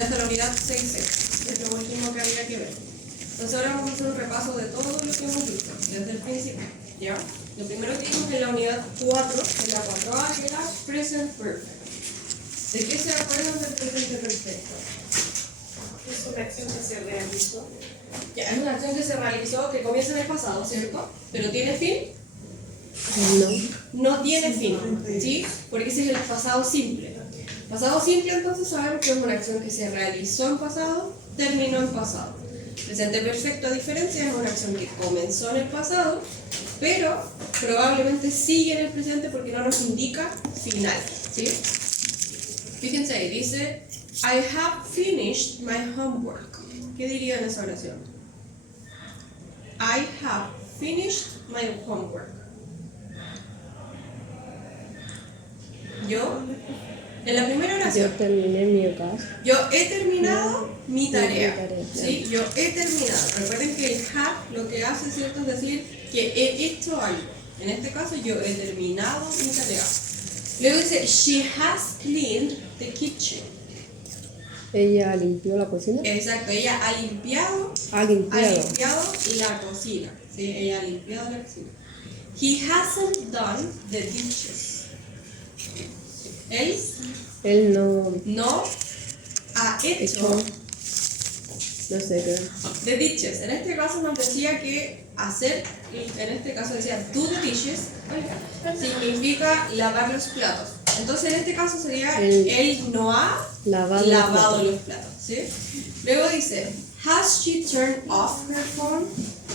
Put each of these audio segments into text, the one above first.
Hasta la unidad 6C, es lo último que había que ver. Entonces ahora vamos a hacer un repaso de todo lo que hemos visto desde el principio, ¿ya? Lo primero que vimos en la unidad 4, en la 4A, que era Present Perfect. ¿De qué se acuerdan del presente perfecto? Es una acción que se realizó. Ya, es una acción que se realizó, que comienza en el pasado, ¿cierto? ¿Pero tiene fin? No tiene fin, ¿sí? Porque ese es el pasado simple. Pasado simple, entonces sabemos que es una acción que se realizó en pasado, terminó en pasado. Presente perfecto, a diferencia, es una acción que comenzó en el pasado, pero probablemente sigue en el presente porque no nos indica final, ¿sí? Fíjense ahí, dice I have finished my homework. ¿Qué diría en esa oración? I have finished my homework. Yo, en la primera oración, Yo terminé mi casa. yo he terminado mi tarea. tarea, ¿Sí? Yo he terminado. Recuerden que el have lo que hace, ¿cierto?, es decir que he hecho algo. En este caso, yo he terminado mi tarea. Luego dice, she has cleaned the kitchen. Ella limpió la cocina. Exacto, ella ha limpiado Ha limpiado. la cocina. ¿Sí? Ella ha limpiado la cocina. He hasn't done the dishes. Él no No ha hecho no sé qué. the dishes. En este caso nos decía que hacer, en este caso decía do the dishes, significa lavar los platos. Entonces en este caso sería él no ha lavado los platos. ¿Sí? Luego dice, has she turned off her phone?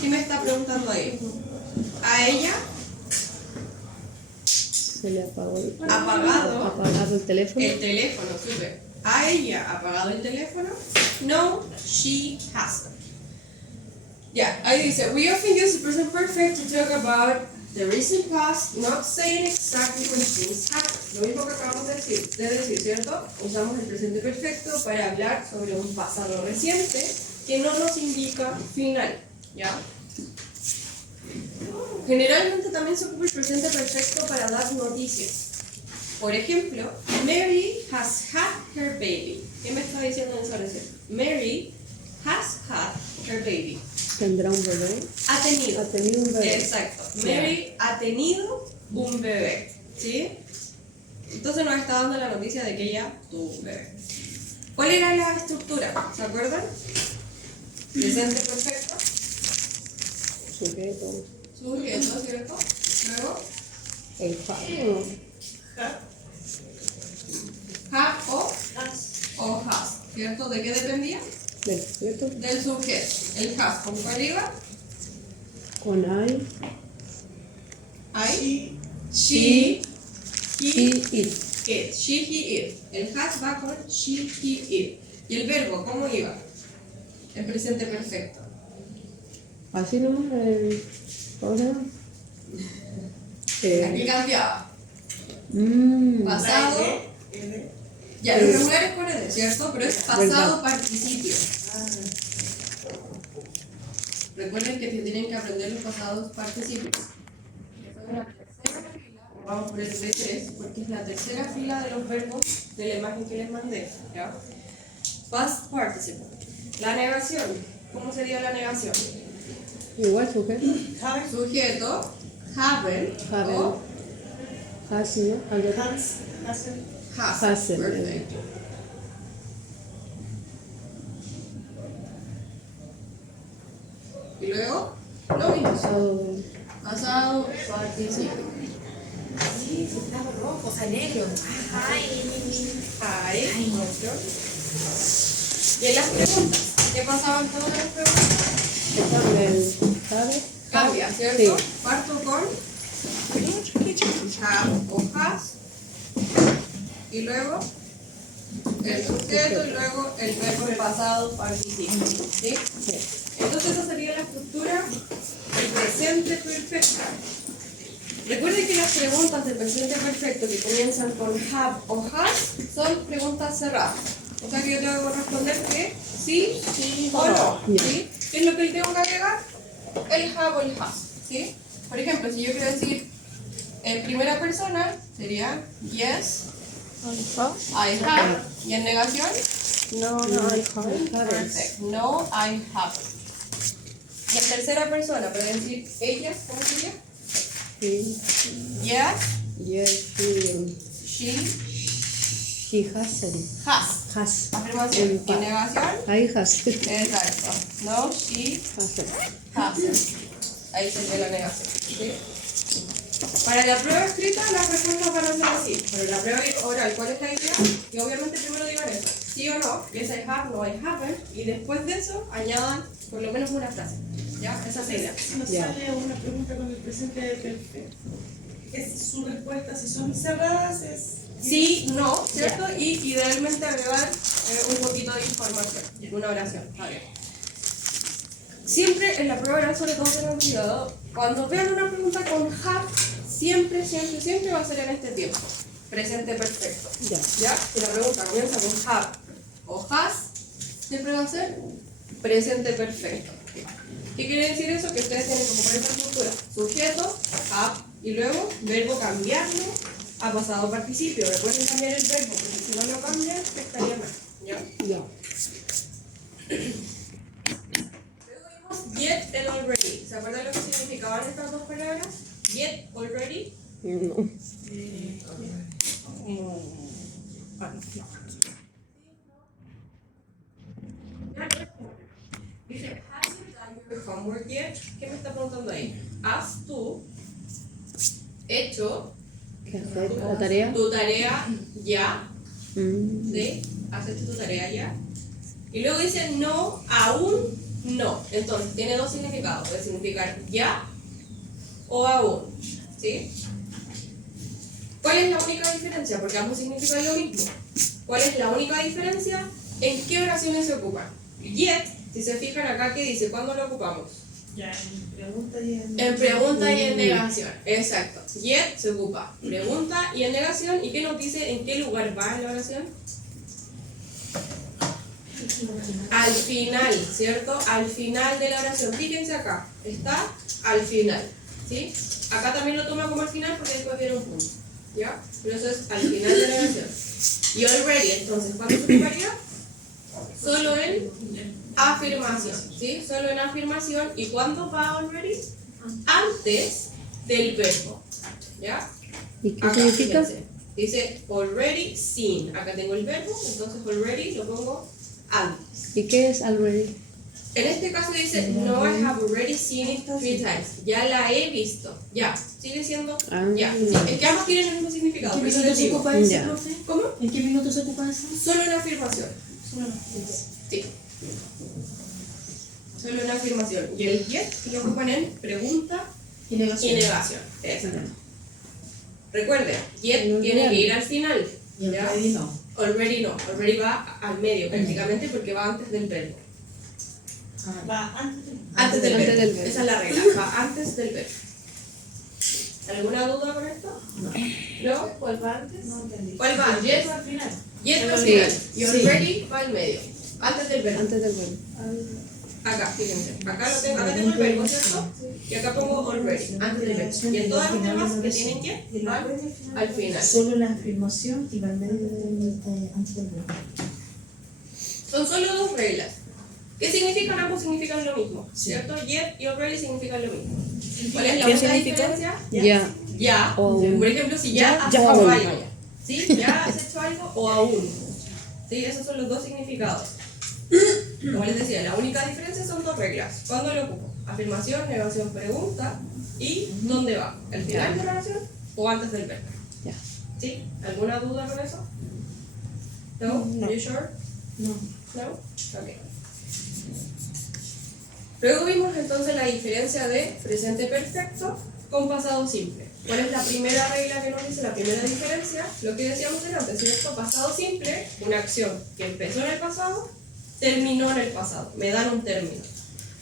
¿Qué me está preguntando ahí? A ella Se le apagó apagado el teléfono. el teléfono, súper. ¿A ella apagado el teléfono? No, she hasn't. Ya, ahí dice, we often use the present perfect to talk about the recent past, not saying exactly when things happen. Lo mismo que acabamos de decir, ¿cierto? Usamos el presente perfecto para hablar sobre un pasado reciente que no nos indica final, ¿ya? Generalmente también se ocupa el presente perfecto para dar noticias. Por ejemplo, Mary has had her baby. ¿Qué me está diciendo en esa oración? Mary has had her baby. ¿Tendrá un bebé? Ha tenido. Ha tenido un bebé. Exacto. Mary ha tenido un bebé. ¿Sí? Entonces nos está dando la noticia de que ella tuvo un bebé. ¿Cuál era la estructura? ¿Se acuerdan? Presente perfecto. Sujeto. Sujeto, ¿cierto? Luego, El padre. have o has, ¿cierto? ¿De qué dependía? Del sujeto. Del sujeto. El has, ¿con cuál iba? Con I. I, she, he, It. it. She, he, it. El has va con she, he, it. ¿Y el verbo cómo iba? En presente perfecto. Así no. ¿Cómo se llama? Aquí cambiaba. Mm, Pasado. Ya, lo regular es con ed, ¿cierto? Pero es pasado participio. Recuerden que tienen que aprender los pasados participios. Esta es la tercera fila. Vamos por el B3, porque es la tercera fila de los verbos de la imagen que les mandé. ¿Ya? Past participle. La negación. ¿Cómo sería la negación? igual sujeto. Sujeto, haven't, Haven't. o Has, ¿no? Algo hasn't. Hasn't. Perfecto. Y luego, lo mismo. Pasado. Pasado participio. Sí, estaba rojo, o sea, negro. Hay. Otro. Y en las preguntas. ¿Qué pasaban todas las preguntas? Está el ¿sabe? Cambia, ¿cierto? Sí. Parto con have o has. Y luego el sujeto y luego el verbo de pasado participio. ¿Sí? Sí. Entonces esa sería la estructura del presente perfecto. Recuerden que las preguntas del presente perfecto que comienzan con have o has son preguntas cerradas. O sea que yo tengo que responder que sí, sí o no. ¿Sí? ¿Qué es lo que tengo que agregar? El have o el has. ¿Sí? Por ejemplo, si yo quiero decir en primera persona, sería yes, I have. Y en negación, No, I haven't. haven't. Perfect. No, I haven't. Y en tercera persona, puede decir ella, ¿cómo sería? Yes, Yes, she she hasn't. has. Afirmación y negación. I has. Exacto. No, she Hasn't. hasn't. Ahí se ve la negación. ¿Sí? Para la prueba escrita las respuestas van a ser así. Pero la prueba oral, ¿cuál es la idea? Que obviamente primero digan eso. Sí o no. Yes, I have, no, I haven't. Y después de eso añadan por lo menos una frase. ¿Ya? Esa es la idea. Nos Ya. sale una pregunta con el presente perfecto. Es su respuesta, si son cerradas, es... Sí, no, ¿cierto? Y idealmente agregar un poquito de información, una oración. A ver. Siempre en la prueba oral, sobre todo tengan cuidado, cuando vean una pregunta con have, siempre va a ser en este tiempo. Presente perfecto. Ya. ¿Ya? Si la pregunta comienza con have o has, siempre va a ser presente perfecto. ¿Qué quiere decir eso? Que ustedes tienen que ocupar esta estructura. Sujeto, have, y luego verbo cambiarlo a pasado participio. Recuerden cambiar el verbo, porque si no lo cambian, estaría mal. ¿Ya? Ya. Luego vimos yet and already. ¿Se acuerdan lo que significaban estas dos palabras? Yet, already. No. Dice, have you done your homework yet? ¿Qué me está preguntando ahí? ¿Has tú hecho ¿Qué hacer? ¿La tarea? tu tarea ya? Mm. ¿Sí? ¿Has hecho tu tarea ya? Y luego dice no, aún no. Entonces, tiene dos significados. Puede significar ya o aún. ¿Sí? ¿Cuál es la única diferencia? Porque ambos significan lo mismo. ¿Cuál es la única diferencia? ¿En qué oraciones se ocupan? Yet, si se fijan acá, ¿qué dice? ¿Cuándo lo ocupamos? Ya, en pregunta y en... En pregunta y en negación. Exacto. Yet se ocupa pregunta y en negación. ¿Y qué nos dice en qué lugar va en la oración? Al final, ¿cierto? Al final de la oración. Fíjense acá. Está al final. ¿Sí? Acá también lo toma como al final porque después viene un punto. ¿Ya? Pero eso es al final de la oración. Y already, entonces, ¿cuándo se ocuparía? Solo en afirmación, ¿sí? Solo en afirmación. ¿Y cuándo va already? Antes del verbo, ¿ya? ¿Y qué Acá, significa? fíjense, dice already seen. Acá tengo el verbo, entonces already lo pongo antes. ¿Y qué es already? En este caso dice no, I have already seen it 3 times. Ya la he visto. Ya. Sigue siendo ya. Sí, es que ambos tienen el mismo significado. ¿En qué por eso minuto les se digo. ocupa ese, Ya. profe? ¿Cómo? ¿En qué minuto se ocupa eso? Solo en afirmación. Sí. Solo en afirmación. Y el yet lo ocupan en pregunta Y y negación. negación. Exacto. Recuerden, yet No, tiene no. que ir al final. Y el ¿ya? ready no. Already no. Already va al medio prácticamente porque va antes del verbo. Va antes del... Antes del Antes verbo. del verbo. Esa es la regla. Va antes del verbo. ¿Alguna duda con esto? No. ¿Cuál va antes? No entendí. ¿Cuál va antes? Yes al final. Yet va al Sí. final. Y Sí. already va al medio. Antes del verbo. Antes del verbo. Acá, fíjense. Acá tengo el verbo, ¿cierto? Y acá pongo already. Antes del verbo. Y en todas las demás que tienen yet van al final. Solo la afirmación y va al medio antes del verbo. Son solo dos reglas. ¿Qué significan? Ambos significan lo mismo, ¿cierto? Yet y already significan lo mismo. ¿Cuál es la ¿Qué única significa? diferencia? Ya. Ya. O aún. Por ejemplo, si ya has Ya hecho aún. algo. ¿Sí? Ya has hecho algo o aún. ¿Sí? Esos son los dos significados. Como les decía, la única diferencia son dos reglas. ¿Cuándo lo ocupo? Afirmación, negación, pregunta. ¿Y dónde va? ¿Al final de la oración o antes del verbo? Ya. ¿Sí? ¿Alguna duda con eso? ¿No? No. ¿Are you sure? No. ¿No? Ok. Luego vimos entonces la diferencia de presente perfecto con pasado simple. ¿Cuál es la primera regla que nos dice? La primera diferencia, lo que decíamos antes, ¿cierto? Pasado simple, una acción que empezó en el pasado, terminó en el pasado, me dan un término.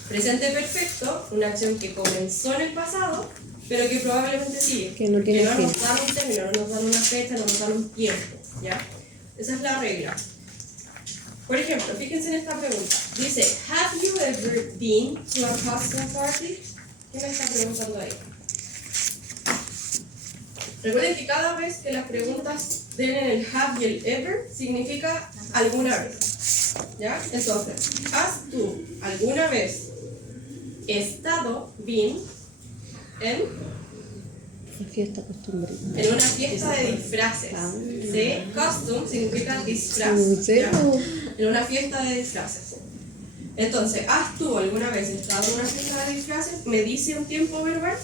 Presente perfecto, una acción que comenzó en el pasado, pero que probablemente sigue. Que no tiene no fin. nos dan un término, no nos dan una fecha, no nos dan un tiempo, ¿ya? Esa es la regla. Por ejemplo, fíjense en esta pregunta. Dice, have you ever been to a costume party? ¿Qué me está preguntando ahí? Recuerden que cada vez que las preguntas tienen el have y el ever, significa alguna vez. ¿Ya? Entonces, ¿has tú alguna vez estado been en La fiesta costumbre. una fiesta de disfraces? Ah. ¿Sí? Costume significa disfraz. ¿En serio? ¿Ya? En una fiesta de disfraces. Entonces, ¿has tú alguna vez estado en una fiesta de disfraces? ¿Me dice un tiempo verbal?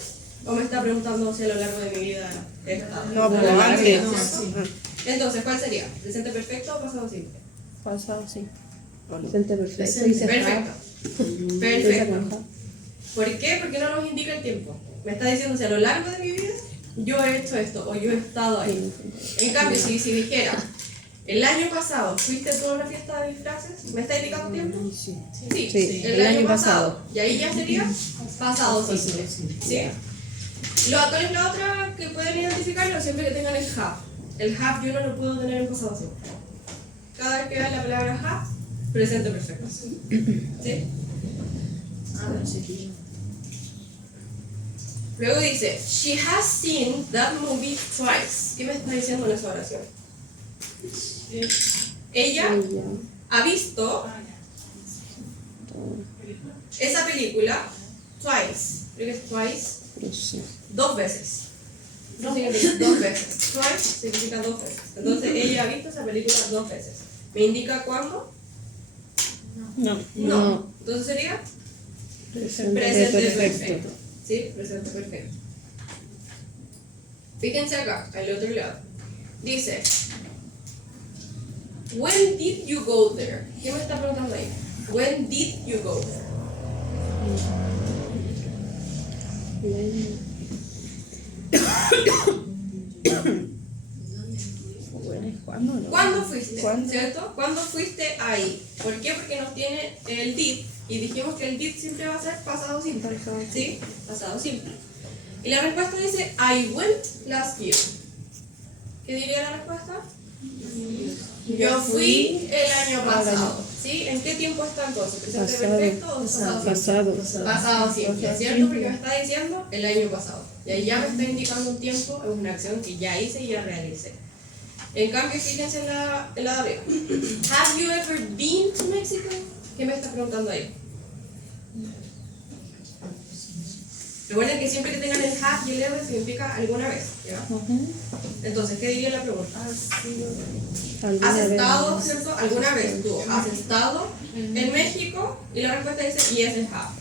¿O me está preguntando si a lo largo de mi vida he estado? No, pero pero antes. antes. Entonces, ¿cuál sería? ¿Presente perfecto o pasado simple? Pasado, sí. Presente perfecto. Presente. Dice Perfecto. have. Perfecto. ¿Por qué? Porque no nos indica el tiempo. Me está diciendo si a lo largo de mi vida yo he hecho esto o yo he estado ahí. En cambio, si dijera, el año pasado fuiste tú a una fiesta de disfraces, ¿me está indicando tiempo? Sí. Sí, el año pasado. Y ahí ya sería pasado simple. ¿Sí? ¿Cuál es la otra que pueden identificarlo? Siempre que tengan el have. El have yo no lo puedo tener en pasado simple. Cada vez que vean la palabra have, presente perfecto. ¿Sí? Luego dice, she has seen that movie twice. ¿Qué me está diciendo en esa oración? Ella ha visto esa película twice. Creo que es twice. No sé. Dos veces. No significa dos veces. Twice significa dos veces. Entonces ella ha visto esa película dos veces. ¿Me indica cuándo? No. No. Entonces sería Presente presente perfecto. ¿Sí? Presente perfecto. Fíjense acá, al otro lado. Dice, when did you go there? ¿Qué me está preguntando ahí? When did you go there? ¿Cuándo fuiste? ¿Cuándo? ¿Cierto? ¿Cuándo fuiste ahí? ¿Por qué? Porque nos tiene el did y dijimos que el did siempre va a ser pasado simple. ¿Sí? Pasado simple. Y la respuesta dice I went last year. ¿Qué diría la respuesta? Yo fui el año pasado. ¿Sí? ¿En qué tiempo está entonces? ¿Presente Pasado. perfecto o pasado simple? Pasado. Pasado simple, ¿cierto? Porque me está diciendo el año pasado. Y ahí ya me está indicando un tiempo, es una acción que ya hice y ya realicé. En cambio, fíjense en la de arriba. Have you ever been to Mexico? ¿Qué me está preguntando ahí? Recuerden que siempre que tengan el have y el ever significa alguna vez, ¿ya? Entonces, ¿qué diría la pregunta? ¿Has estado, cierto? ¿Alguna vez tú has estado en México? Y la respuesta dice yes, I have.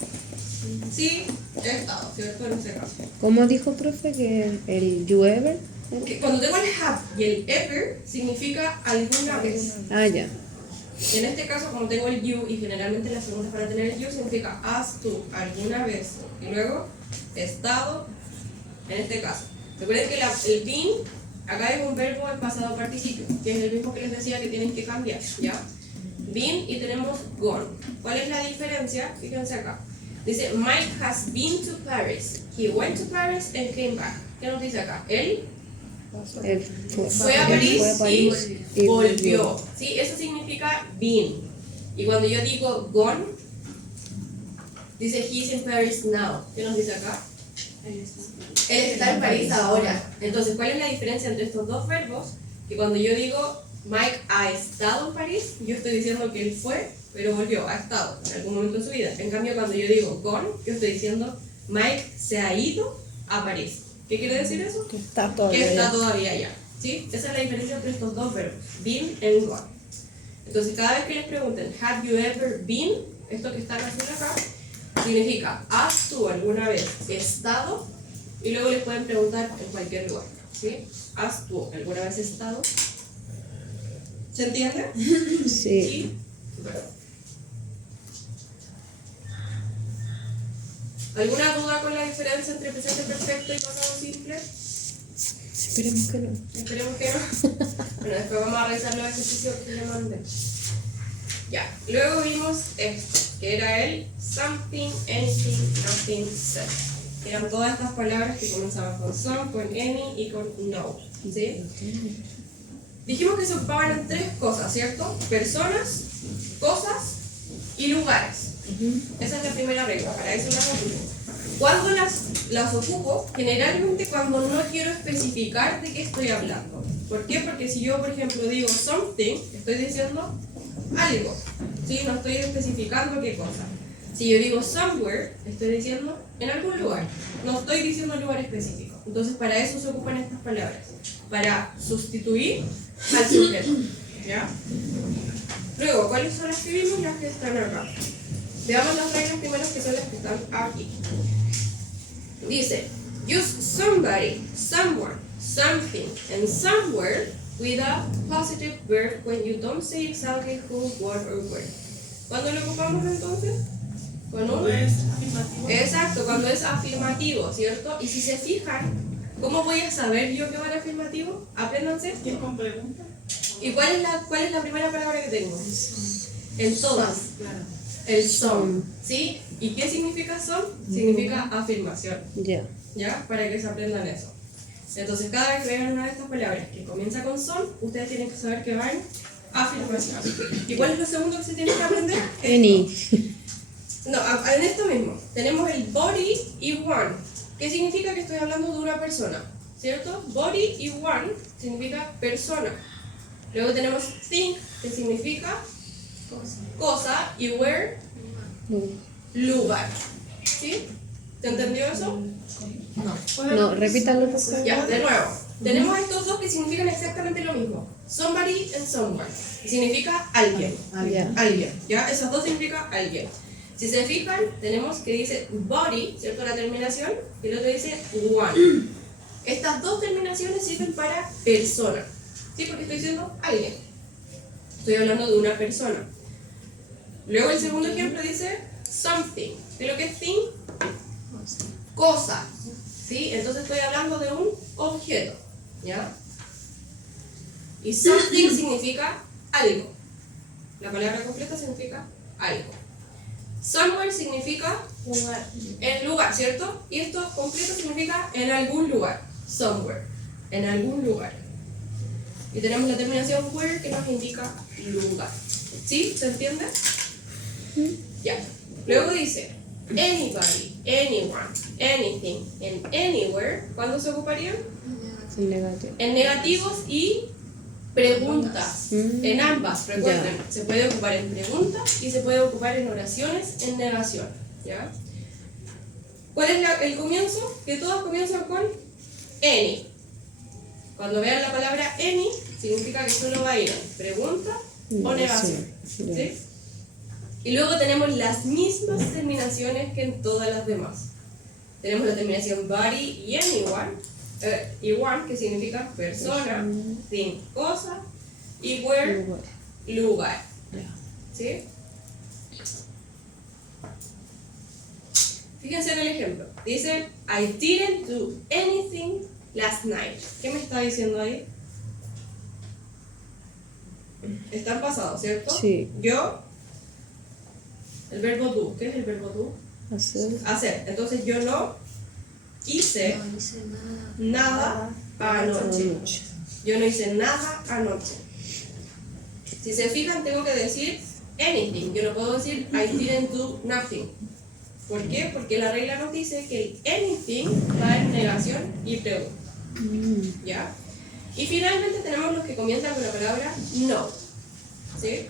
Sí, he estado, ¿cierto? En este caso. ¿Cómo dijo, profe, que el you ever? Que cuando tengo el have y el ever, significa alguna vez. Ah, ya. En este caso, como tengo el you, y generalmente las preguntas para tener el you significa has tú alguna vez, y luego estado, en este caso. Recuerden que el been, acá es un verbo en pasado participio, que es el mismo que les decía que tienen que cambiar, ¿ya? Been y tenemos gone. ¿Cuál es la diferencia? Fíjense acá. Dice, Mike has been to Paris. He went to Paris and came back. ¿Qué nos dice acá? Él Él fue a París y volvió. ¿Sí? Eso significa been. Y cuando yo digo gone, dice he's in Paris now. ¿Qué nos dice acá? Él está en París ahora. Entonces, ¿cuál es la diferencia entre estos dos verbos? Que cuando yo digo Mike ha estado en París, yo estoy diciendo que él fue, pero volvió, ha estado en algún momento de su vida. En cambio, cuando yo digo gone, yo estoy diciendo Mike se ha ido a París. ¿Qué quiere decir eso? que está Que está todavía allá. ¿Sí? Esa es la diferencia entre estos dos verbos, been y gone. Entonces, cada vez que les pregunten, have you ever been? Esto que están haciendo acá, significa, ¿has tú alguna vez estado? Y luego les pueden preguntar en cualquier lugar. ¿Sí? ¿Has tú alguna vez estado? ¿Se entiende? Sí. Super. ¿Alguna duda con la diferencia entre presente perfecto y pasado simple? Esperemos que no. Esperemos que no. Bueno, después vamos a revisar los ejercicios que le mandé. Ya, luego vimos esto, que era el something, anything, nothing, said. Eran todas estas palabras que comenzaban con some, con any y con no. ¿Sí? Dijimos que se ocupaban en tres cosas, ¿cierto? Personas, cosas y lugares. Esa es la primera regla, para eso las ocupo. Cuando las ocupo, generalmente cuando no quiero especificar de qué estoy hablando. ¿Por qué? Porque si yo, por ejemplo, digo something, estoy diciendo algo, ¿sí? No estoy especificando qué cosa. Si yo digo somewhere, estoy diciendo en algún lugar, no estoy diciendo lugar específico. Entonces, para eso se ocupan estas palabras, para sustituir al sujeto, ¿ya? Luego, ¿cuáles son las que vimos? Las que están acá. Veamos las reglas primeras, que son las que están aquí. Dice, use somebody, someone, something, and somewhere with a positive verb when you don't say exactly who, what, or where. ¿Cuándo lo ocupamos entonces? Con un... Es afirmativo. Exacto, cuando es afirmativo, ¿cierto? Y si se fijan, ¿cómo voy a saber yo que va en afirmativo? Apréndanse. ¿Qué es con pregunta? ¿Y cuál es la primera palabra que tengo? En todas. Claro. El son, ¿sí? ¿Y qué significa son? Significa afirmación, Ya. ¿ya? Para que se aprendan eso. Entonces, cada vez que vean una de estas palabras que comienza con son, ustedes tienen que saber que va en afirmación. ¿Y cuál es lo segundo que se tiene que aprender? Any. No, en esto mismo. Tenemos el body y one. ¿Qué significa? Que estoy hablando de una persona, ¿cierto? Body y one significa persona. Luego tenemos thing, que significa cosa, y where, lugar. ¿Sí? ¿Te entendió eso? No, repítalo por favor. Ya, de nuevo. Tenemos estos dos que significan exactamente lo mismo. Somebody and someone. Y significa alguien. Ya. Alguien. ¿Ya? Esas dos significan alguien. Si se fijan, tenemos que dice body, ¿cierto? La terminación, y el otro dice one. Estas dos terminaciones sirven para persona. ¿Sí? Porque estoy diciendo alguien. Estoy hablando de una persona. Luego el segundo ejemplo dice something. ¿De lo que es thing? Cosa. ¿Sí? Entonces estoy hablando de un objeto. ¿Ya? Y something significa algo. La palabra completa significa algo. Somewhere significa en lugar, ¿cierto? Y esto completo significa en algún lugar. Somewhere. En algún lugar. Y tenemos la terminación where, que nos indica lugar. ¿Sí? ¿Se entiende? Ya. Luego dice anybody, anyone, anything, and anywhere. ¿Cuándo se ocuparían? En negativo. En negativos y preguntas. En ambas, recuerden. Se puede ocupar en preguntas y se puede ocupar en oraciones en negación. ¿Ya? ¿Cuál es el comienzo? Que todos comienzan con any. Cuando vean la palabra any, significa que solo va a ir en pregunta o negación. ¿Sí? Y luego tenemos las mismas terminaciones que en todas las demás. Tenemos la terminación body y anyone, y one, que significa persona, thing, cosa, y where, lugar. ¿Sí? Fíjense en el ejemplo. Dice, I didn't do anything last night. ¿Qué me está diciendo ahí? Está en pasado, ¿cierto? Sí. Yo, el verbo do. ¿Qué es el verbo do? Hacer. Hacer. Entonces yo no hice No hice nada anoche. Yo no hice nada anoche. Si se fijan, tengo que decir anything. Yo no puedo decir I didn't do nothing. ¿Por qué? Porque la regla nos dice que el anything va en negación y pregunta. ¿Ya? Y finalmente tenemos los que comienzan con la palabra no. ¿Sí?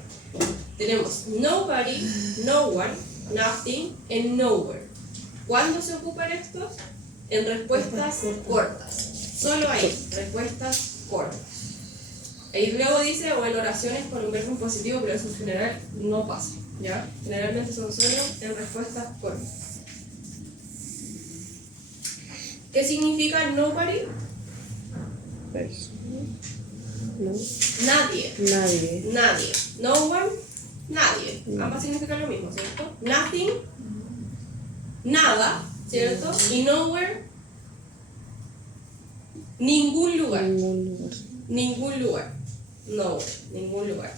Tenemos nobody, no one, nothing and nowhere. ¿Cuándo se ocupan estos? En respuestas cortas. Solo ahí, respuestas cortas. Y luego dice, o en oraciones con un verbo positivo, pero eso en general no pasa. ¿Ya? Generalmente son solo en respuestas cortas. ¿Qué significa nobody? Persona. No. Nadie. Nadie. Nadie. No one, nadie. Ambas significan lo mismo, ¿cierto? Nothing, nada, ¿cierto? Y nowhere, ningún lugar. Ningún lugar. Ningún lugar. Nowhere, ningún lugar.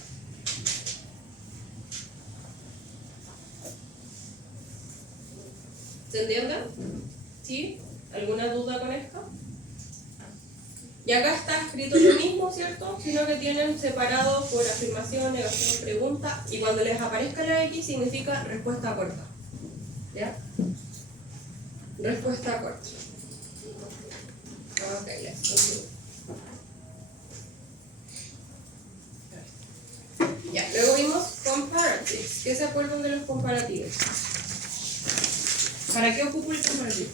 ¿Se entiende? ¿Sí? ¿Alguna duda con esto? Y acá está escrito lo mismo, ¿cierto? Sino que tienen separado por afirmación, negación, pregunta. Y cuando les aparezca la X significa respuesta corta. ¿Ya? Respuesta corta. Ok, let's continue. Ya, luego vimos comparatives. ¿Qué se acuerdan de los comparativos? ¿Para qué ocupo el comparativo?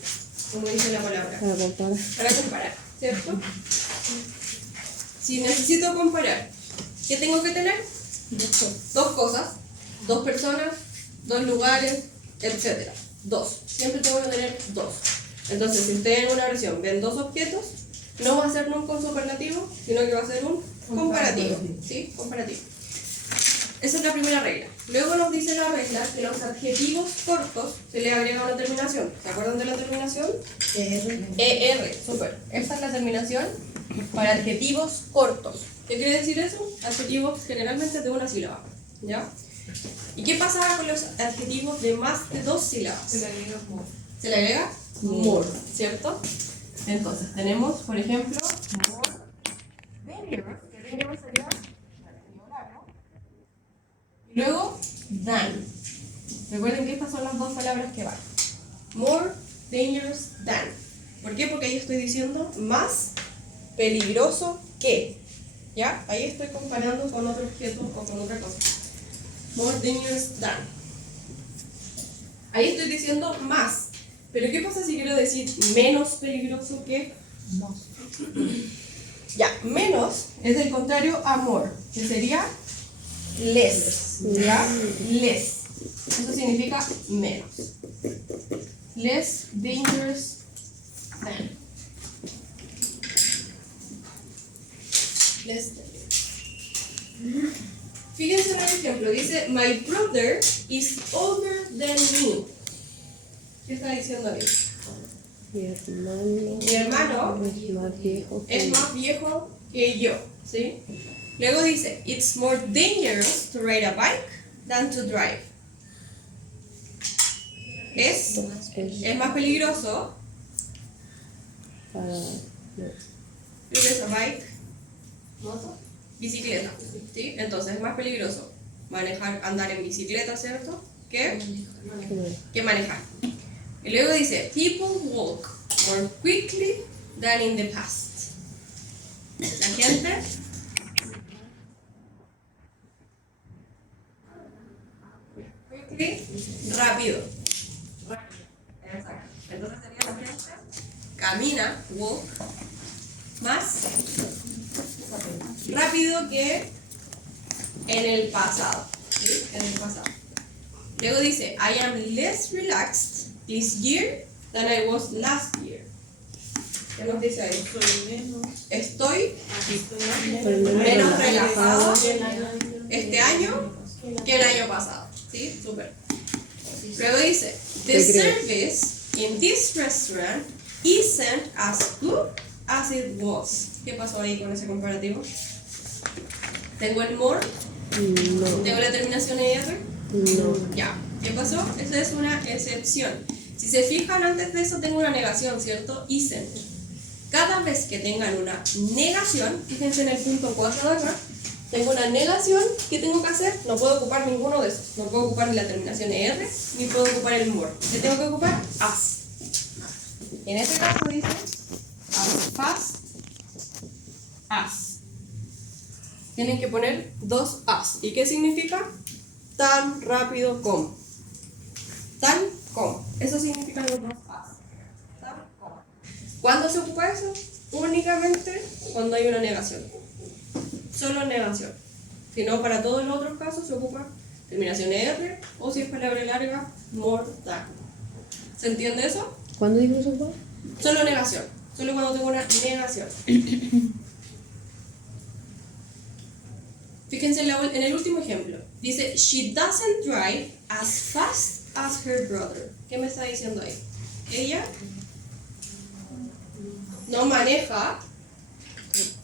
Como dice la palabra. Para comparar. Para comparar, ¿cierto? Si necesito comparar, ¿qué tengo que tener? Dos cosas, dos personas, dos lugares, etc. Dos. Siempre tengo que tener dos. Entonces, si ustedes en una oración ven dos objetos, no va a ser nunca un superlativo, sino que va a ser un comparativo. ¿Sí? Comparativo. Esa es la primera regla. Luego nos dice la regla que los adjetivos cortos se le agrega una terminación. ¿Se acuerdan de la terminación? ER, súper. Esta es la terminación para adjetivos cortos. ¿Qué quiere decir eso? Adjetivos generalmente de una sílaba. ¿Ya? ¿Y qué pasaba con los adjetivos de más de dos sílabas? Se le agrega more. Se le agrega more, ¿cierto? Entonces, tenemos, por ejemplo, more dangerous, que dangerous sería y luego than. Recuerden que estas son las dos palabras que van. More dangerous than. ¿Por qué? Porque ahí estoy diciendo más peligroso que. ¿Ya? Ahí estoy comparando con otro objeto o con otra cosa. More dangerous than. Ahí estoy diciendo más. Pero ¿qué pasa si quiero decir menos peligroso que? Ya, menos es el contrario a more, que sería less. ¿Ya? Less. Eso significa menos. Less dangerous than. Less dangerous. Fíjense en el ejemplo, dice, my brother is older than me. ¿Qué está diciendo ahí? Mi hermano. Mi hermano es más viejo. es más viejo que yo, ¿sí? Luego dice, it's more dangerous to ride a bike than to drive. Es más peligroso, Para. No. creo que es a bike, moto, bicicleta, ¿sí? Entonces es más peligroso andar en bicicleta, ¿cierto? Que manejar. Y luego dice, people walk more quickly than in the past. La gente quickly, rápido. Exacto. Entonces sería la gente camina, walk, más rápido que en el pasado. ¿Sí? En el pasado. Luego dice, I am less relaxed this year than I was last year. ¿Qué nos dice ahí? Estoy menos relajado este año que el año pasado. ¿Sí? Súper. Luego dice, the service in this restaurant isn't as good as it was. ¿Qué pasó ahí con ese comparativo? ¿Tengo el more? No. ¿Tengo la terminación ER? No. Ya. ¿Qué pasó? Esa es una excepción. Si se fijan, antes de eso tengo una negación, ¿cierto? Isn't. Cada vez que tengan una negación, fíjense en el punto 4 de acá, tengo una negación, ¿qué tengo que hacer? No puedo ocupar ninguno de esos. No puedo ocupar ni la terminación ER, ni puedo ocupar el more. ¿Qué tengo que ocupar? As. En este caso dice as fast as. Tienen que poner dos as. ¿Y qué significa? Tan rápido como. Tan como. Eso significa los dos as. Tan como. ¿Cuándo se ocupa eso? Únicamente cuando hay una negación. Solo negación. Si no, para todos los otros casos se ocupa terminación ER o si es palabra larga, more than. ¿Se entiende eso? ¿Cuándo dijo eso, papá? Solo negación. Solo cuando tengo una negación. Fíjense en el último ejemplo. Dice, she doesn't drive as fast as her brother. ¿Qué me está diciendo ahí? Ella no maneja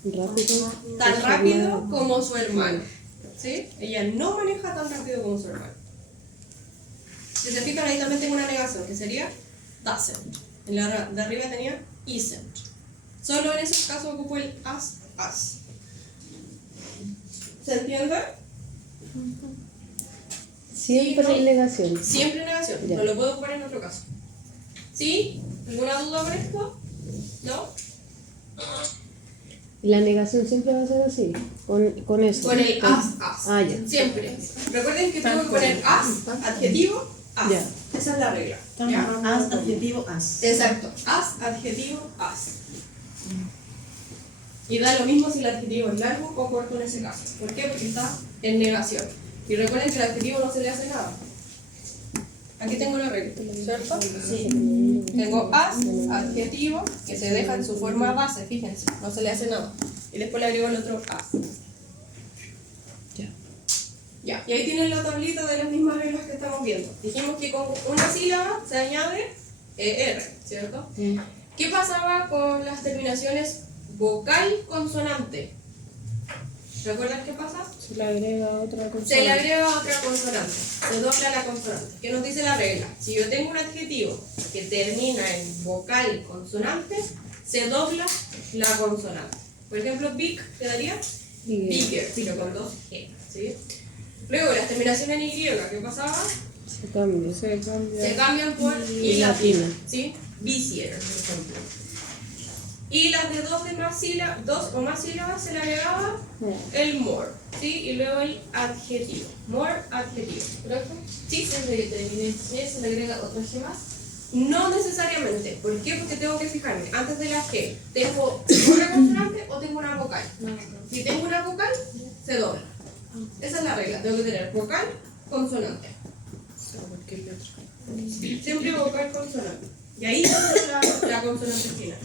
Rápido. tan rápido como su hermano. ¿Sí? Ella no maneja tan rápido como su hermano. Si se fijan, ahí también tengo una negación, que sería doesn't. En la de arriba tenía isn't. Solo en esos casos ocupo el as. ¿Se entiende? Siempre Sí, no. en negación. Siempre negación. Ya. No lo puedo ocupar en otro caso. ¿Sí? ¿Alguna duda con esto? ¿No? Y la negación siempre va a ser así, con eso. Con el as. Ah, ya. Siempre. Recuerden que tengo que poner as, adjetivo, as. Ya. Esa es la regla. ¿Ya? As, adjetivo, as. Exacto. As, adjetivo, as. Y da lo mismo si el adjetivo es largo o corto en ese caso. ¿Por qué? Porque está en negación. Y recuerden que el adjetivo no se le hace nada. Aquí tengo la regla, ¿cierto? Sí. Tengo as, adjetivo, que se deja en su forma base, fíjense, no se le hace nada. Y después le agrego el otro as. Ya. Ya, y ahí tienen la tablita de las mismas reglas que estamos viendo. Dijimos que con una sílaba se añade ER, ¿cierto? ¿Qué pasaba con las terminaciones vocal-consonante? ¿Recuerdan qué pasa? Se le agrega otra cosa. Se le agrega otra consonante, se dobla la consonante. ¿Qué nos dice la regla? Si yo tengo un adjetivo que termina en vocal consonante, se dobla la consonante. Por ejemplo, big quedaría bigger, pero con dos E. ¿Sí? Luego, las terminaciones en Y, ¿qué pasaba? Se cambia. Se cambian por I latina. ¿Sí? Busier, por ejemplo. Y las de dos o más sílabas se le agregaba el more, ¿sí? Y luego el adjetivo. More, adjetivo. ¿Correcto? Sí. Siempre que termine en C se le agrega otra G más. No necesariamente. ¿Por qué? Porque tengo que fijarme. Antes de la G, ¿tengo una consonante o tengo una vocal? Si tengo una vocal, se dobla. Esa es la regla. Tengo que tener vocal, consonante. Siempre vocal, consonante. Y ahí está la consonante final.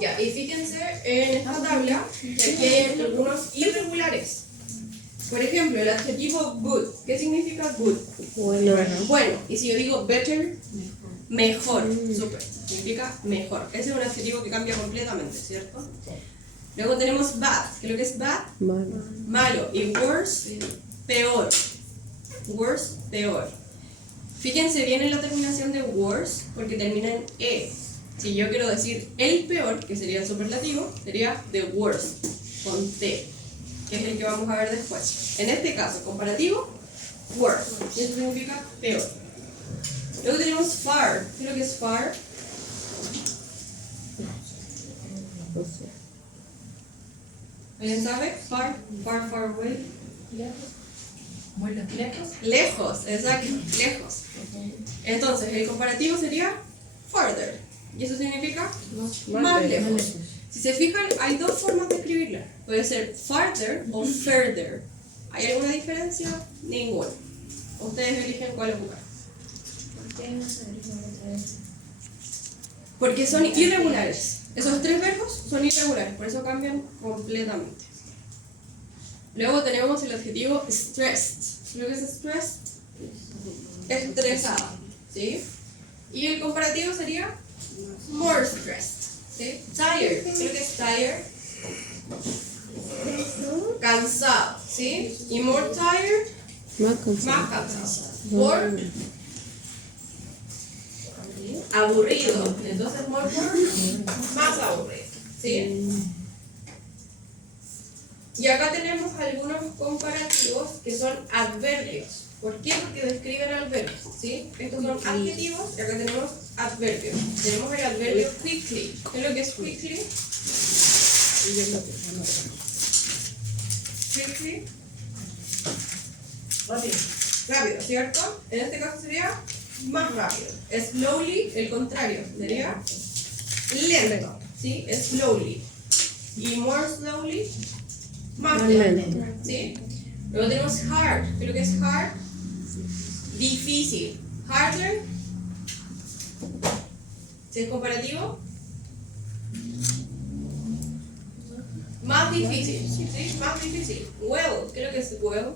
Ya, y fíjense en esta tabla que aquí hay algunos irregulares. Por ejemplo, el adjetivo good. ¿Qué significa good? Bueno. Bueno. Y si yo digo better, mejor. Super. Significa mejor. Ese es un adjetivo que cambia completamente, ¿cierto? Luego tenemos bad. ¿Qué es lo que es bad? Malo. Malo. Y worse, peor. Worse, peor. Fíjense bien en la terminación de worse, porque termina en E. Si yo quiero decir el peor, que sería el superlativo, sería the worst, con T, que es el que vamos a ver después. En este caso, comparativo, worse. Y eso significa peor. Luego tenemos far. ¿Qué es lo que es far? ¿Alguien sabe? Far, far, far away. Muy lejos. Lejos, exacto, lejos. Entonces, el comparativo sería further. Y eso significa más lejos. Si se fijan, hay dos formas de escribirla. Puede ser farther o further. ¿Hay alguna diferencia? Ninguna. Ustedes eligen cuál ocupar. Porque son irregulares. Esos tres verbos son irregulares, por eso cambian completamente. Luego tenemos el adjetivo stressed. ¿Lo que es stressed? Estresada, ¿sí? Y el comparativo sería more stressed, ¿sí? Tired. ¿Qué es lo que es tired? Cansado, ¿sí? Y more tired, Más cansado. más cansado. Por aburrido. Entonces more por más aburrido, ¿sí? Y acá tenemos algunos comparativos que son adverbios. ¿Por qué? Porque describen adverbios, ¿sí? Estos son adjetivos y acá tenemos adverbios. Tenemos el adverbio quickly. ¿Qué es lo que es quickly? Quickly. Rápido, ¿cierto? En este caso sería más rápido. Slowly, el contrario, sería lento, ¿sí? Slowly. Y more slowly, más lento, ¿sí? Luego tenemos hard. ¿Qué es lo que es hard? Difícil. Harder. ¿Sí es comparativo? Más difícil. ¿Sí? Más difícil. Well. ¿Qué es lo que es well?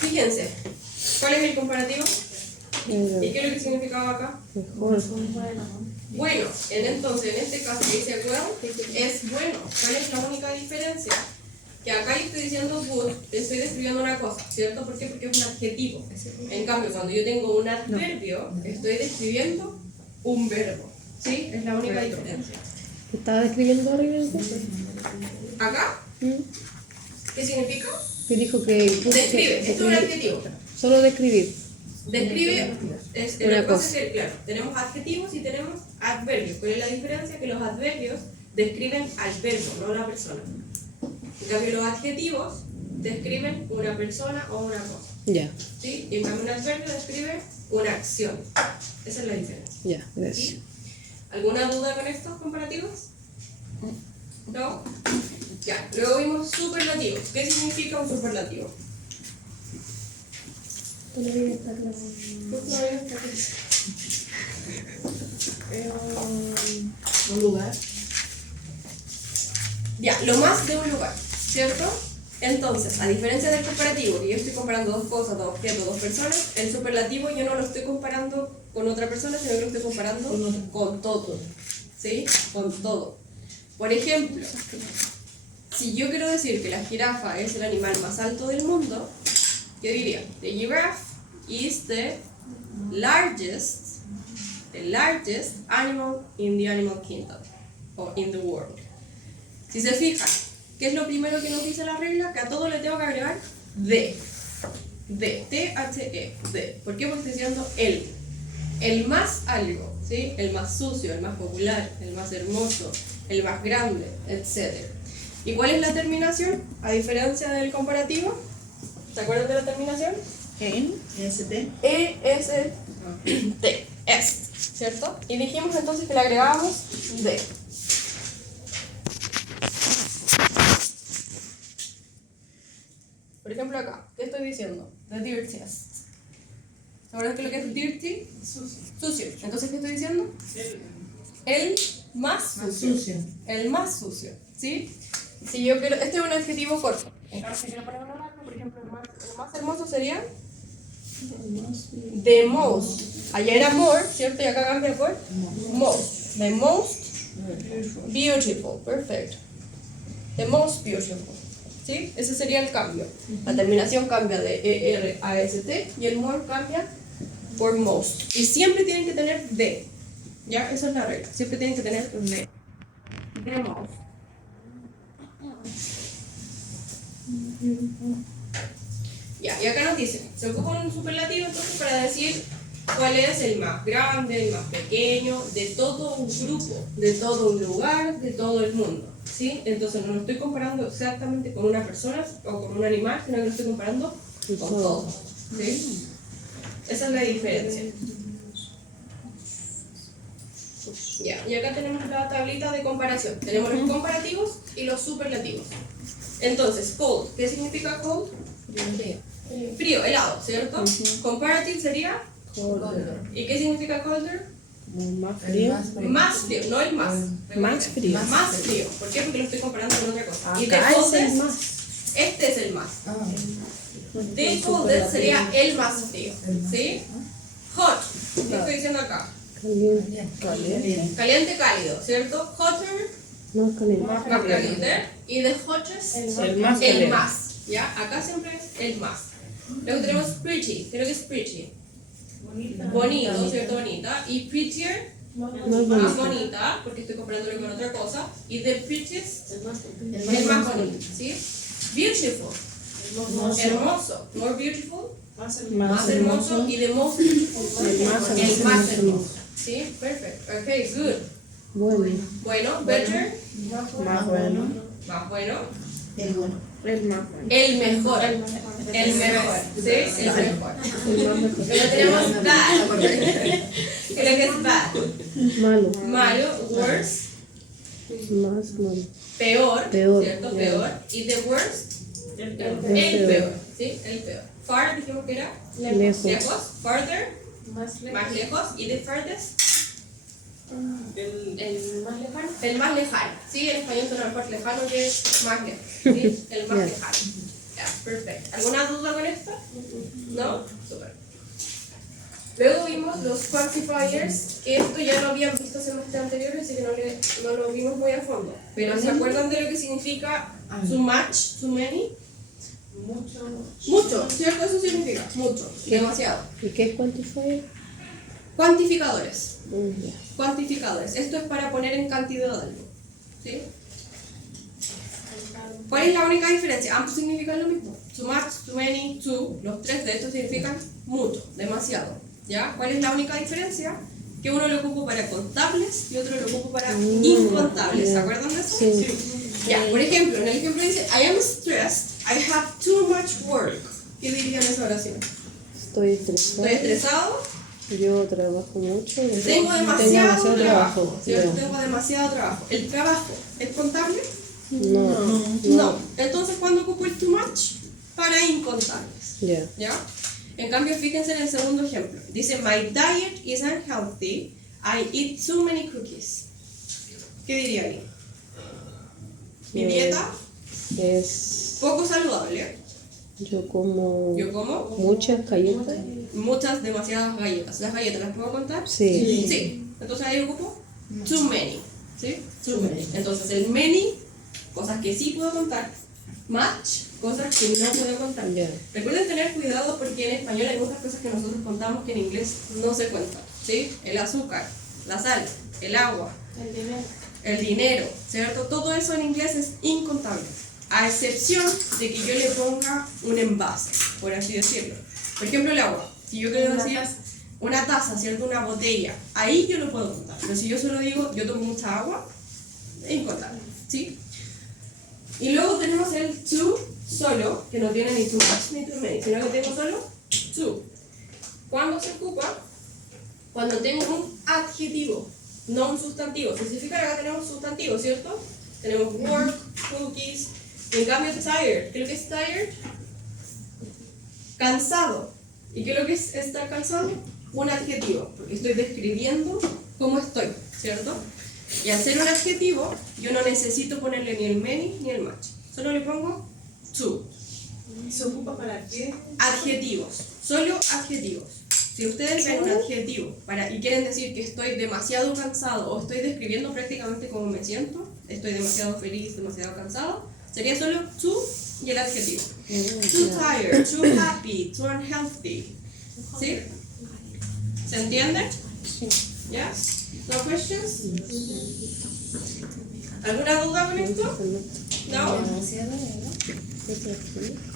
Fíjense. ¿Cuál es el comparativo? ¿Y qué es lo que significaba acá? Mejor. Bueno, entonces en este caso que dice well es bueno. ¿Cuál es la única diferencia? Que acá yo estoy diciendo good, estoy describiendo una cosa, ¿cierto? ¿Por qué? Porque es un adjetivo. En cambio, cuando yo tengo un adverbio, estoy describiendo un verbo. ¿Sí? Es la única diferencia. ¿Qué estaba describiendo arriba entonces? Acá, ¿qué significa? Que dijo que... Describe, esto es un adjetivo. Solo describir. Describe, es, Una lo que pasa cosa. es que, claro, tenemos adjetivos y tenemos adverbios. ¿Cuál es la diferencia? Que los adverbios describen al verbo, no a la persona. En cambio, los adjetivos describen una persona o una cosa. Ya, ¿Sí? Y en cambio, un adverbio describe una acción. Esa es la diferencia. ya, gracias. ¿Sí? ¿Alguna duda con estos comparativos? ¿No? Ya, luego vimos superlativos. ¿Qué significa un superlativo? Todavía está claro. Un lugar. Ya, lo más de un lugar, ¿cierto? Entonces, a diferencia del comparativo, que yo estoy comparando dos cosas, dos objetos, dos personas, el superlativo yo no lo estoy comparando con otra persona, sino que lo estoy comparando con todo. ¿Sí? Con todo. Por ejemplo, si yo quiero decir que la jirafa es el animal más alto del mundo, yo diría, the giraffe is the largest animal in the animal kingdom, or in the world. Si se fijan, ¿qué es lo primero que nos dice la regla? Que a todo le tengo que agregar de. De, T-H-E, de. ¿Por qué? Porque estoy diciendo el más algo, ¿sí? El más sucio, el más popular, el más hermoso, el más grande, etc. ¿Y cuál es la terminación? A diferencia del comparativo, ¿se acuerdan de la terminación? En, EST. E-S-T, est, ¿cierto? Y dijimos entonces que le agregábamos de. Por ejemplo acá, ¿qué estoy diciendo? The dirtiest. ¿Se acuerdan que lo que es dirty? Sucio. Entonces, ¿qué estoy diciendo? El más sucio. El más sucio, ¿sí? Si yo quiero, este es un adjetivo corto. En caso que quiero poner uno largo, por ejemplo, el más hermoso sería the most. Allá era more, ¿cierto? Y acá cambia por most. The most beautiful. Perfecto. The most beautiful. ¿Sí? Ese sería el cambio. La terminación cambia de ER a ST y el more cambia por most. Y siempre tienen que tener de. ¿Ya? Esa es la regla. Siempre tienen que tener de. De most. Ya, y acá nos dice, se ocupa un superlativo entonces para decir cuál es el más grande, el más pequeño, de todo un grupo, de todo un lugar, de todo el mundo. ¿Sí? Entonces no lo estoy comparando exactamente con una persona o con un animal, sino que lo estoy comparando con todo. ¿Sí? Esa es la diferencia. Ya, y acá tenemos la tablita de comparación. Tenemos los comparativos y los superlativos. Entonces, cold, ¿qué significa cold? Frío, helado, ¿cierto? Comparative sería. ¿Y qué significa colder? Más frío. Más frío, no el más. Más frío. Más frío. ¿Por qué? Porque lo estoy comparando con otra cosa. Y the Acá es el coldest, más. este es el más. The coldest sería el más frío. ¿Sí? Hot, ¿qué estoy diciendo acá? Caliente. Caliente, cálido, ¿cierto? Hotter, Más caliente. más caliente. Y the hottest, El más el caliente. más. ¿Ya? Acá siempre es el más. Luego tenemos pretty. Creo que es pretty. Bonito, ¿cierto? Bonita. Y prettier, más bonita, porque estoy comparándolo con otra cosa. Y the prettiest, el más bonito, ¿sí? Beautiful, hermoso. More beautiful, más hermoso. Y the most beautiful, el más hermoso. ¿Sí? Perfect. Ok, good. Bueno. Bueno, better, Más bueno. más bueno. El bueno. El más bueno. El mejor. El mejor. ¿Sí? El mejor. Luego tenemos bad. Creo que es bad. Malo. Malo, worse, Más malo. peor, Peor. ¿cierto? Peor. Y the worst, el peor. ¿Sí? El peor. Far dijimos que era Lejos. lejos. Farther, más lejos. Y the farthest, el más lejano. Sí, en español suena mejor lejano que más lejos. ¿Sí? El más Yes. lejano. Ya, perfecto. ¿Alguna duda con esto? ¿No? Súper. Luego vimos los quantifiers, que esto ya lo habían visto semestre anterior, así que no lo vimos muy a fondo. Pero ¿se acuerdan de lo que significa too much, too many? Mucho, ¿cierto? Eso significa mucho, demasiado. ¿Y qué es quantifier? Cuantificadores. Ya. Cuantificadores. Esto es para poner en cantidad algo. ¿Sí? ¿Cuál es la única diferencia? ¿Ambos significan lo mismo? too much, too many, too. Los tres de estos significan mucho, demasiado. ¿Ya? ¿Cuál es la única diferencia? Que uno lo ocupo para contables y otro lo ocupo para incontables. ¿Se acuerdan de eso? Sí. Ya, por ejemplo, en el ejemplo dice, I am stressed, I have too much work. ¿Qué dirían en esa oración? Estoy estresado. Estoy estresado, Yo trabajo mucho. tengo demasiado trabajo. ¿Cierto? Ya. Tengo demasiado trabajo. ¿El trabajo es contable? No. No. Entonces, ¿cuándo ocupo el too much? Para incontables. Ya. ¿Ya? En cambio, fíjense en el segundo ejemplo. Dice, my diet is unhealthy, I eat too many cookies. ¿Qué diría ahí? Mi dieta, Es. poco saludable. Yo como Yo como muchas galletas. muchas, demasiadas galletas. ¿Las galletas las puedo contar? Sí. Sí. Entonces ahí ocupo too many. ¿Sí? Too many. Entonces el many, cosas que sí puedo contar. Much, cosas que no puedo contar. Ya. Recuerden tener cuidado porque en español hay muchas cosas que nosotros contamos que en inglés no se cuentan. ¿Sí? El azúcar, la sal, el agua, el dinero, ¿cierto? Todo eso en inglés es incontable. A excepción de que yo le ponga un envase, por así decirlo. Por ejemplo, el agua. Si yo quiero decir una taza, ¿cierto? Una botella, ahí yo lo puedo contar. Pero si yo solo digo, yo tomo mucha agua, es incontable, ¿sí? Y luego tenemos el to solo, que no tiene ni too much ni too many, sino que tengo solo to. ¿Cuándo se ocupa? Cuando tengo un adjetivo, no un sustantivo. Especificar, acá tenemos sustantivo, ¿cierto? Tenemos work, cookies. En cambio, tired. ¿Qué es lo que es tired? Cansado. ¿Y qué es lo que es estar cansado? Un adjetivo, porque estoy describiendo cómo estoy, ¿cierto? Y al ser un adjetivo, yo no necesito ponerle ni el many ni el much. Solo le pongo to. ¿Se ocupa para qué? Adjetivos, solo adjetivos. Si ustedes ven un adjetivo y quieren decir que estoy demasiado cansado o estoy describiendo prácticamente cómo me siento, estoy demasiado feliz, demasiado cansado, sería solo to y el adjetivo. Too tired, too happy, too unhealthy. ¿Sí? ¿Se entiende? Sí. ¿Ya? ¿No questions? ¿Alguna duda con esto? ¿No?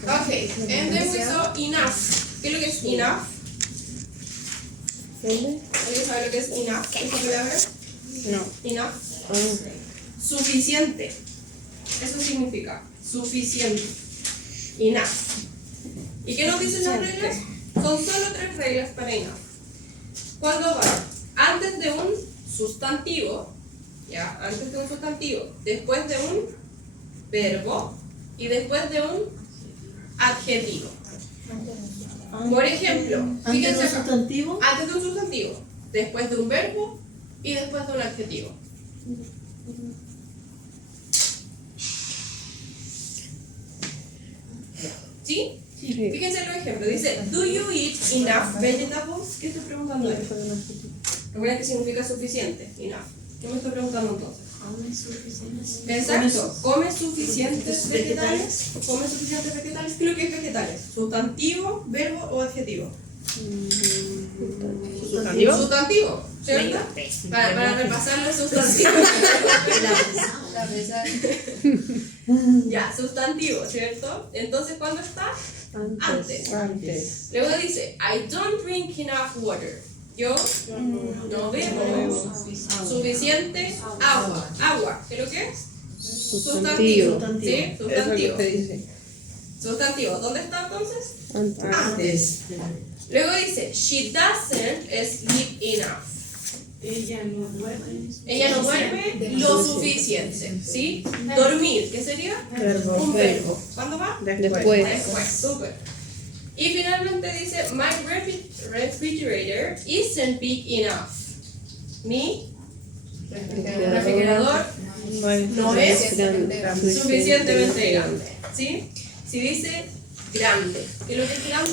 Ok, and then we saw enough. ¿Qué es lo que es enough? ¿Alguien sabe lo que es enough? ¿Esa palabra? No. Enough. Ah, Suficiente. Eso significa suficiente. Enough. ¿Y qué nos dicen las reglas? Son solo 3 reglas para enough. Cuando va antes de un sustantivo, ya, antes de un sustantivo, después de un verbo y después de un adjetivo. Por ejemplo, Antes fíjense del acá. sustantivo. Antes de un sustantivo, después de un verbo y después de un adjetivo. ¿Sí? Sí. Fíjense en los ejemplos. Dice, do you eat enough vegetables? ¿Qué estoy preguntando ahí? Recuerden que significa suficiente, enough. ¿Qué me estoy preguntando entonces? Exacto. ¿Come suficientes vegetales? ¿Come suficientes vegetales? ¿Qué es lo que es vegetales? ¿Sustantivo, verbo o adjetivo? ¿Sustantivo? Sustantivo, ¿cierto? Para repasar los sustantivos. Ya, sustantivo, ¿cierto? Entonces, ¿cuándo está? Antes. Luego dice, I don't drink enough water. Yo no bebo suficiente agua. Agua, ¿qué es lo que es? Sustantivo. ¿Sí? Sustantivo. Sustantivo. ¿Dónde está entonces? Antes. Luego dice, she doesn't sleep enough. Ella no duerme. Ella no duerme lo suficiente, ¿sí? Dormir, ¿qué sería? Un verbo. ¿Cuándo va? Después. Después, súper. Y finalmente dice, my refrigerator isn't big enough. Mi refrigerador no es suficientemente grande, ¿sí? Si dice grande, ¿qué es lo que es grande?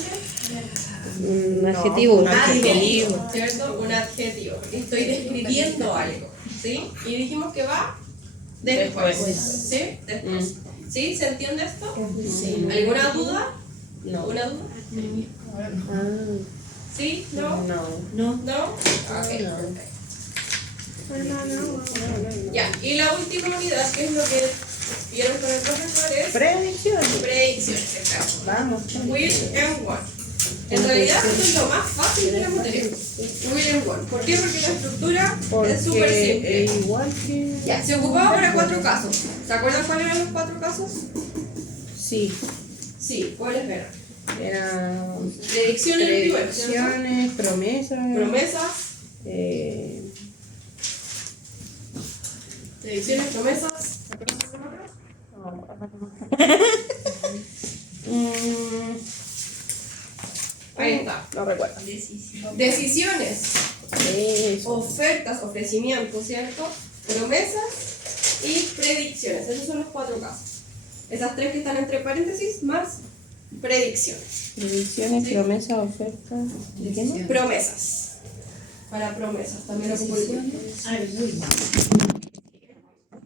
Un adjetivo. Un adjetivo, ¿cierto? Un adjetivo, porque estoy describiendo algo, ¿sí? Y dijimos que va después, ¿sí? Después. ¿Sí? ¿Se entiende esto? Sí. ¿Alguna duda? No. ¿Alguna duda? Ah, ¿Sí? ¿No? No. ¿No? Ok, perfecto. Ya, y la última unidad, que es lo que vieron con el profesor es Predicción. predicciones. Exacto. Vamos. Will and One. En realidad esto es lo más fácil de la materia. Will and One. ¿Por qué? Porque la estructura es súper simple. Es igual que. Ya, se ocupaba para 4 casos. ¿Se acuerdan cuáles eran los 4 casos? Sí. Sí, ¿cuáles eran? Eran Predicciones en el primero, ¿cierto? predicciones, promesas. Promesas, eh, predicciones, promesas. ¿Se acuerdan de otro? Ahí está. No recuerdo. Decisiones, Eso. ofertas, ofrecimientos, ¿cierto? Promesas y predicciones. Esos son los 4 casos. Esas 3 que están entre paréntesis más predicciones. Predicciones, Sí. promesas, ofertas. ¿De qué más? Promesas. Para promesas también lo ocupo. Ay, muy mal.